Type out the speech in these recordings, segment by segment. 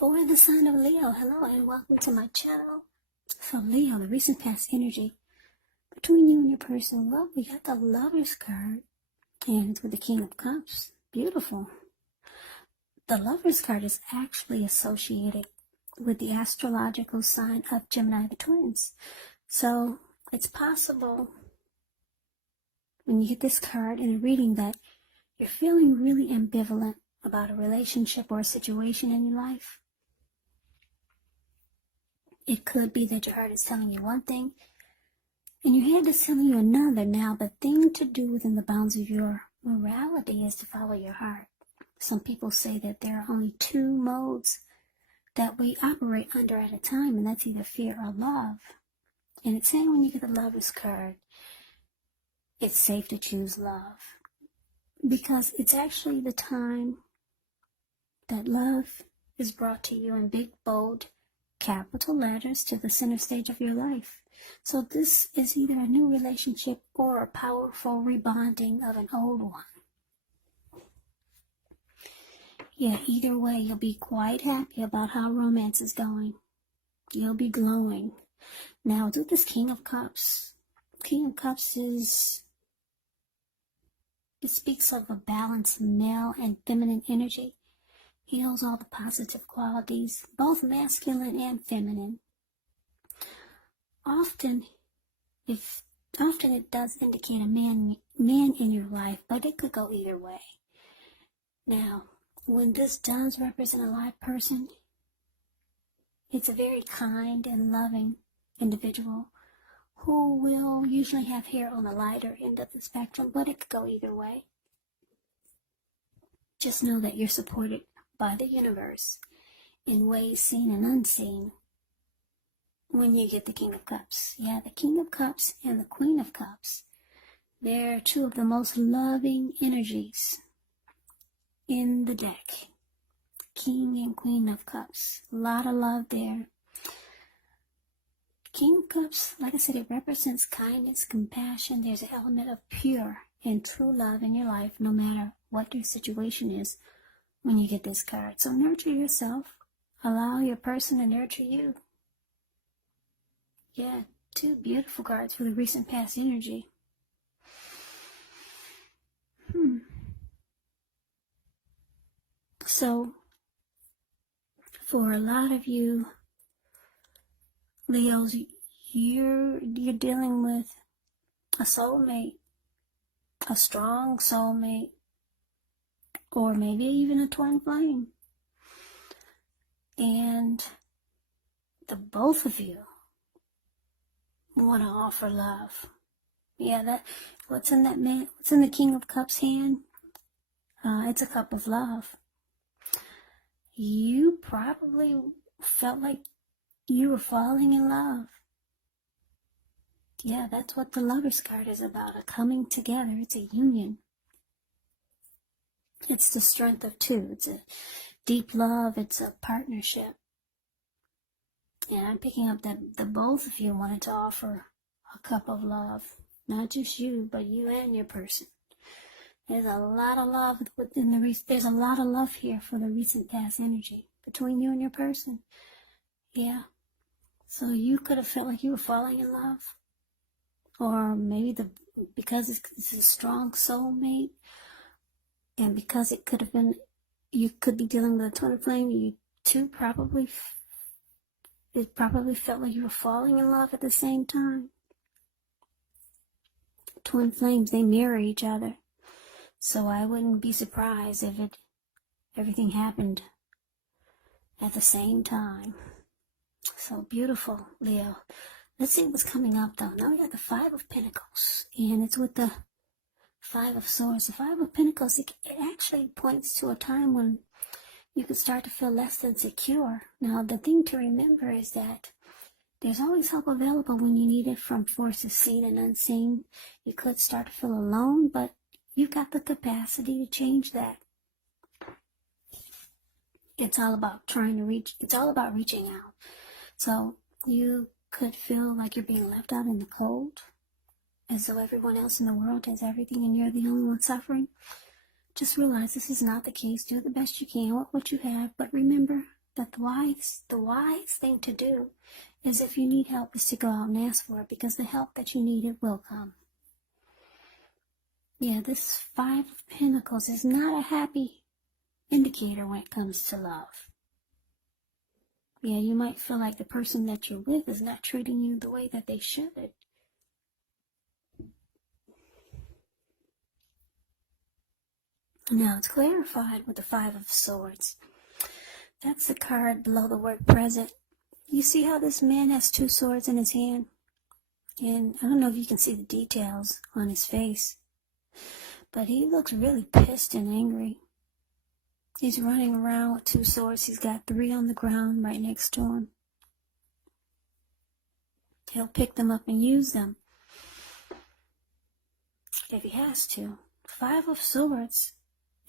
For the sign of Leo, hello and welcome to my channel. So Leo, the recent past energy between you and your person. Well, we got the Lover's card and it's with the King of Cups. Beautiful. The Lover's card is actually associated with the astrological sign of Gemini, the twins. So it's possible when you get this card in a reading that you're feeling really ambivalent about a relationship or a situation in your life. It could be that your heart is telling you one thing and your head is telling you another. Now, the thing to do within the bounds of your morality is to follow your heart. Some people say that there are only two modes that we operate under at a time, and that's either fear or love. And it's saying when you get the Lover's card, it's safe to choose love, because it's actually the time that love is brought to you in big, bold, capital letters to the center stage of your life. So this is either a new relationship or a powerful rebonding of an old one. Yeah, either way, you'll be quite happy about how romance is going. You'll be glowing. Now, do this King of Cups. King of Cups it speaks of a balanced male and feminine energy. He holds all the positive qualities, both masculine and feminine. Often it does indicate a man in your life, but it could go either way. Now, when this does represent a live person, it's a very kind and loving individual who will usually have hair on the lighter end of the spectrum, but it could go either way. Just know that you're supported by the universe in ways seen and unseen when you get the King of Cups. Yeah, the King of Cups and the Queen of Cups, they're two of the most loving energies in the deck. King and Queen of Cups, a lot of love there. King of Cups, like I said, it represents kindness, compassion. There's an element of pure and true love in your life, no matter what your situation is when you get this card. So nurture yourself. Allow your person to nurture you. Yeah, two beautiful cards for the recent past energy. So, for a lot of you Leos, you're dealing with a soulmate, a strong soulmate, or maybe even a twin flame. And the both of you want to offer love. Yeah, what's in the King of Cups hand? It's a cup of love. You probably felt like you were falling in love. Yeah, that's what the Lover's card is about, a coming together. It's a union. It's the strength of two. It's a deep love. It's a partnership. And I'm picking up that the both of you wanted to offer a cup of love. Not just you, but you and your person. There's a lot of love there's a lot of love here for the recent past energy between you and your person. Yeah. So you could have felt like you were falling in love. Or maybe because it's a strong soulmate, and because it could have been, you could be dealing with a twin flame, you two probably felt like you were falling in love at the same time. Twin flames, they mirror each other. So I wouldn't be surprised if everything happened at the same time. So beautiful, Leo. Let's see what's coming up, though. Now we got the Five of Pentacles, and it's with the Five of Swords. The Five of Pentacles, it actually points to a time when you could start to feel less than secure. Now, the thing to remember is that there's always help available when you need it from forces seen and unseen. You could start to feel alone, but you've got the capacity to change that. It's all about reaching out. So you could feel like you're being left out in the cold, as though everyone else in the world has everything and you're the only one suffering. Just realize this is not the case. Do the best you can with what you have, but remember That the wise thing to do is, if you need help, is to go out and ask for it, because the help that you need, it will come. Yeah, this Five of Pentacles is not a happy indicator when it comes to love. Yeah, you might feel like the person that you're with is not treating you the way that they should. Now it's clarified with the Five of Swords. That's the card below the word present. You see how this man has two swords in his hand? And I don't know if you can see the details on his face, but he looks really pissed and angry. He's running around with two swords. He's got three on the ground right next to him. He'll pick them up and use them if he has to. Five of Swords.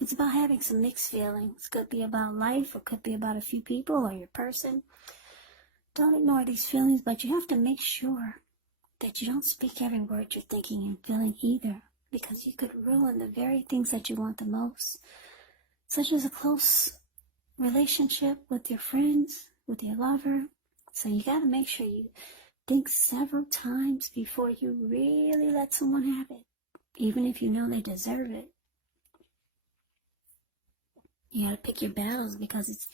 It's about having some mixed feelings. Could be about life, or could be about a few people or your person. Don't ignore these feelings, but you have to make sure that you don't speak every word you're thinking and feeling either, because you could ruin the very things that you want the most, such as a close relationship with your friends, with your lover. So you got to make sure you think several times before you really let someone have it, even if you know they deserve it. You got to pick your battles, because it's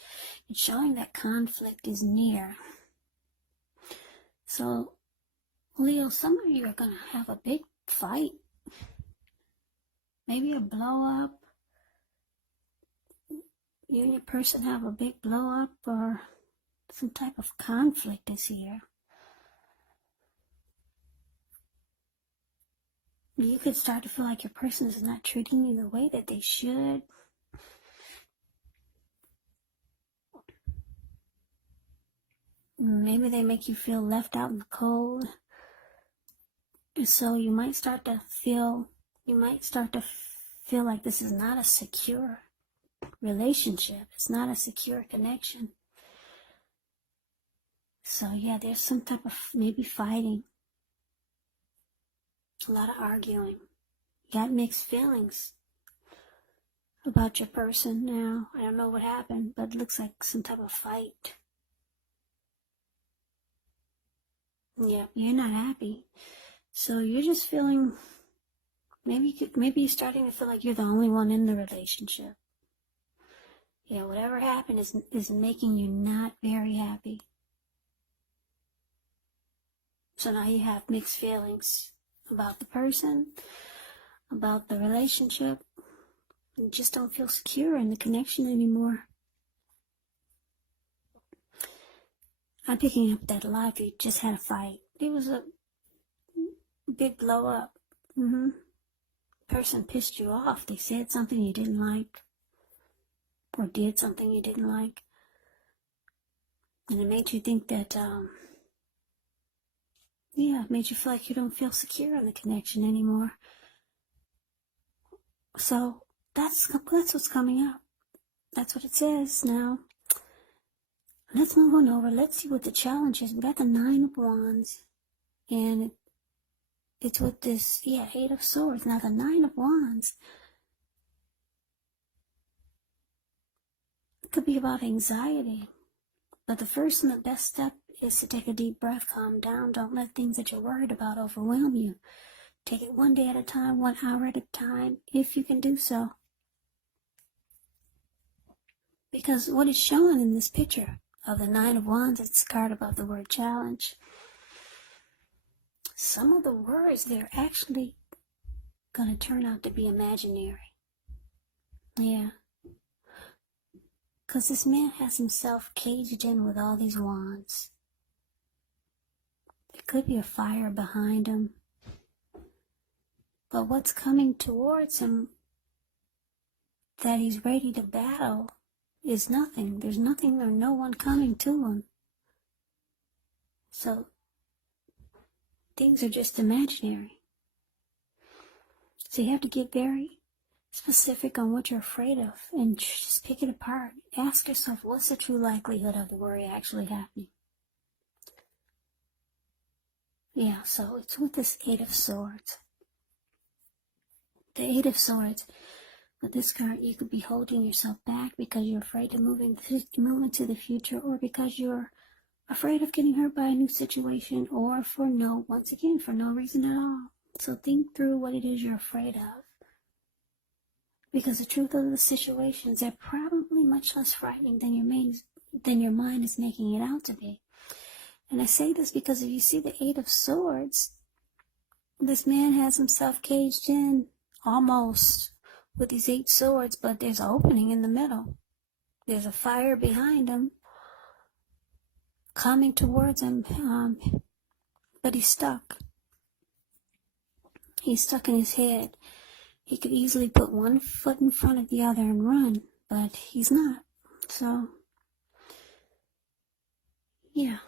showing that conflict is near. So, Leo, some of you are going to have a big fight. Maybe a blow up. You and your person have a big blow up, or some type of conflict is here. You could start to feel like your person is not treating you the way that they should. Maybe they make you feel left out in the cold. So you might start to feel like this is not a secure relationship. It's not a secure connection. So yeah, there's some type of maybe fighting. A lot of arguing. You got mixed feelings about your person now. I don't know what happened, but it looks like some type of fight. Yeah, you're not happy. So you're just feeling, maybe you're starting to feel like you're the only one in the relationship. Yeah, whatever happened is making you not very happy. So now you have mixed feelings about the person, about the relationship. You just don't feel secure in the connection anymore. I'm picking up that a lot of you just had a fight. It was a big blow up. Person pissed you off. They said something you didn't like, or did something you didn't like, and it made you think that, it made you feel like you don't feel secure in the connection anymore. So that's what's coming up. That's what it says. Now, let's move on over. Let's see what the challenge is. We got the Nine of Wands, and it's with this, Eight of Swords. Now, the Nine of Wands, it could be about anxiety. But the first and the best step is to take a deep breath, calm down. Don't let things that you're worried about overwhelm you. Take it one day at a time, 1 hour at a time, if you can do so. Because what is shown in this picture of the Nine of Wands, it's a card above the word challenge. Some of the words, they're actually going to turn out to be imaginary. Yeah. Because this man has himself caged in with all these wands. There could be a fire behind him. But what's coming towards him that he's ready to battle is nothing. There's nothing or no one coming to him. So things are just imaginary. So you have to get very specific on what you're afraid of and just pick it apart. Ask yourself, what's the true likelihood of the worry actually happening? Yeah, so it's with this Eight of Swords. The Eight of Swords, But this card, you could be holding yourself back because you're afraid to move into the future, or because you're afraid of getting hurt by a new situation, or once again, for no reason at all. So think through what it is you're afraid of. Because the truth of the situations are probably much less frightening than your mind is making it out to be. And I say this because if you see the Eight of Swords, this man has himself caged in almost with these 8 swords, but there's an opening in the middle. There's a fire behind him coming towards him, but he's stuck. He's stuck in his head. He could easily put one foot in front of the other and run, but he's not. So, yeah.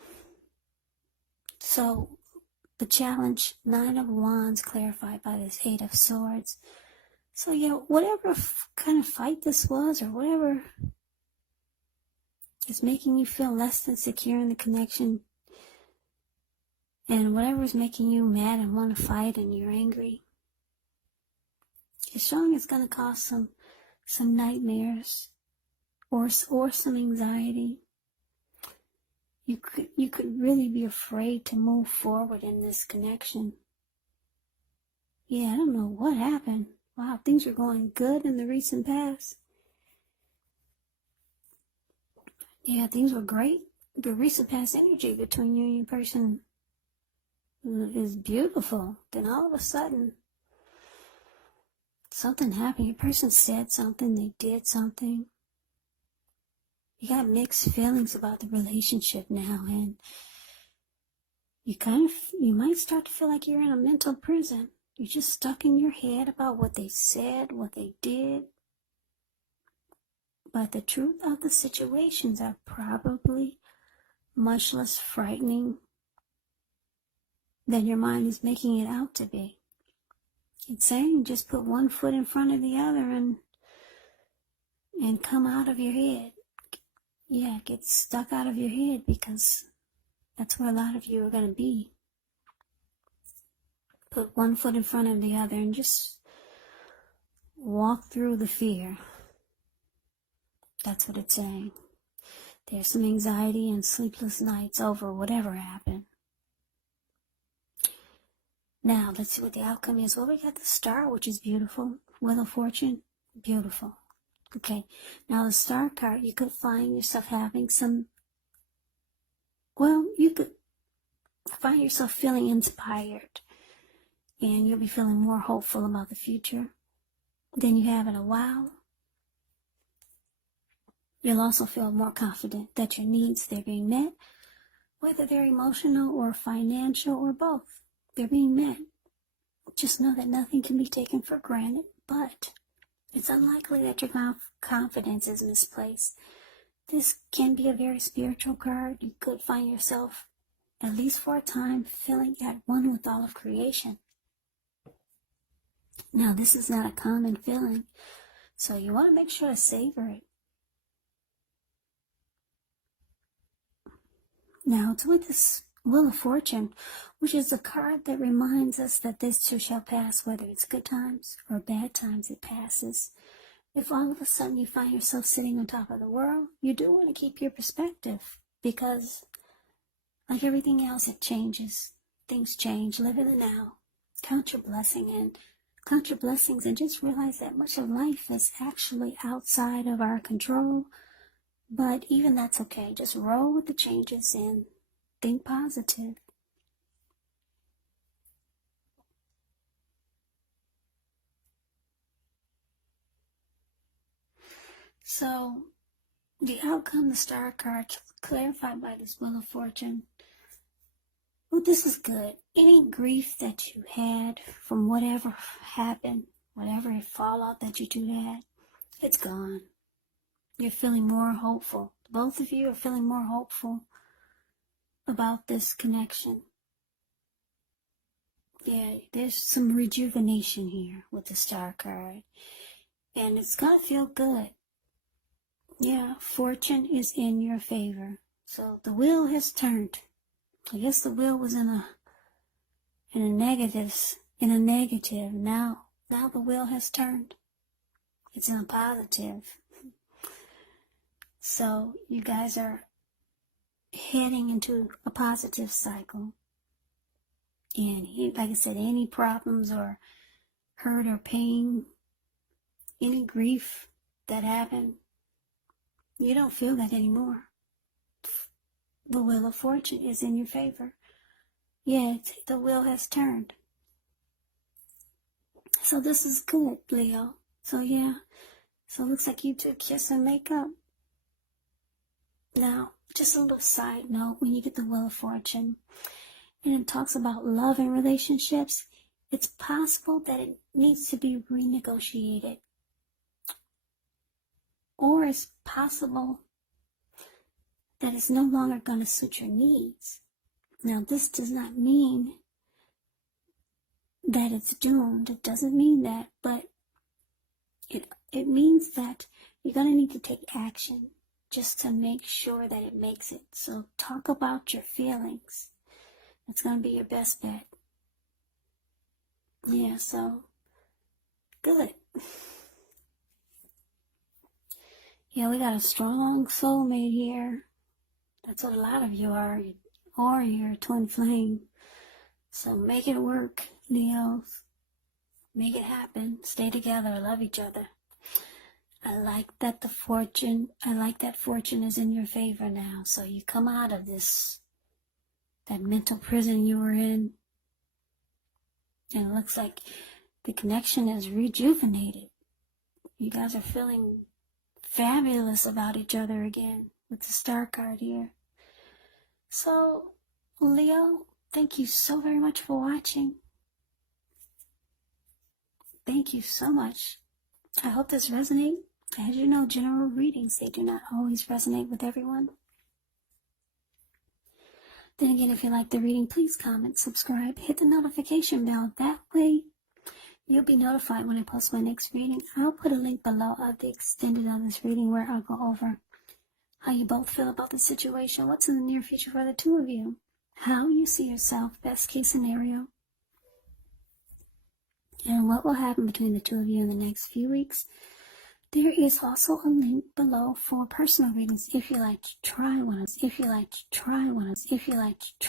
So, the challenge, 9 of Wands clarified by this 8 of Swords. So, yeah, whatever kind of fight this was, or whatever is making you feel less than secure in the connection, and whatever is making you mad and want to fight and you're angry, it's showing it's going to cause some nightmares or some anxiety. You could really be afraid to move forward in this connection. Yeah, I don't know what happened. Wow, things were going good in the recent past. Yeah, things were great. The recent past energy between you and your person is beautiful. Then all of a sudden, something happened. Your person said something, they did something. You got mixed feelings about the relationship now, and you might start to feel like you're in a mental prison. You're just stuck in your head about what they said, what they did. But the truth of the situations are probably much less frightening than your mind is making it out to be. It's saying just put one foot in front of the other and come out of your head. Yeah, get stuck out of your head, because that's where a lot of you are going to be. Put one foot in front of the other and just walk through the fear. That's what it's saying. There's some anxiety and sleepless nights over whatever happened. Now, let's see what the outcome is. Well, we got the Star, which is beautiful. Wheel of Fortune, beautiful. Okay, now the Star card, you could find yourself having you could find yourself feeling inspired, and you'll be feeling more hopeful about the future than you have in a while. You'll also feel more confident that your needs, they're being met, whether they're emotional or financial or both. They're being met. Just know that nothing can be taken for granted, but it's unlikely that your confidence is misplaced. This can be a very spiritual card. You could find yourself, at least for a time, feeling at one with all of creation. Now, this is not a common feeling, so you want to make sure to savor it. Now, it's with this Wheel of Fortune, which is a card that reminds us that this too shall pass, whether it's good times or bad times, it passes. If all of a sudden you find yourself sitting on top of the world, you do want to keep your perspective, because like everything else, it changes. Things change. Live in the now. Count your blessings, and just realize that much of life is actually outside of our control. But even that's okay. Just roll with the changes and think positive. So, the outcome, the Star card, clarified by this Wheel of Fortune. Well, this is good. Any grief that you had from whatever happened, whatever fallout that you two had, it's gone. You're feeling more hopeful. Both of you are feeling more hopeful about this connection. Yeah, there's some rejuvenation here with the Star card. And it's going to feel good. Yeah, fortune is in your favor. So the wheel has turned. I guess the wheel was in a negative. Now the wheel has turned. It's in a positive. So you guys are heading into a positive cycle. And like I said, any problems or hurt or pain, any grief that happened, you don't feel that anymore. The wheel of fortune is in your favor. Yeah, the wheel has turned. So this is good, Leo. So yeah, so it looks like you two kiss and make up. Now, just a little side note, when you get the wheel of fortune, and it talks about love and relationships, it's possible that it needs to be renegotiated. Or it's possible that it's no longer going to suit your needs. Now, this does not mean that it's doomed. It doesn't mean that, but it means that you're going to need to take action just to make sure that it makes it. So talk about your feelings. It's going to be your best bet. Yeah, so good. Yeah, we got a strong soulmate here. That's what a lot of you are, or you're a twin flame. So make it work, Leos. Make it happen. Stay together. Love each other. I like that fortune is in your favor now. So you come out of that mental prison you were in. And it looks like the connection is rejuvenated. You guys are feeling fabulous about each other again with the star card here. So, Leo, thank you so very much for watching. Thank you so much. I hope this resonates. As you know, general readings, they do not always resonate with everyone. Then again, if you like the reading, please comment, subscribe, hit the notification bell. That way, you'll be notified when I post my next reading. I'll put a link below of the extended of this reading where I'll go over how you both feel about the situation, what's in the near future for the two of you, how you see yourself, best case scenario, and what will happen between the two of you in the next few weeks. There is also a link below for personal readings if you like to try one.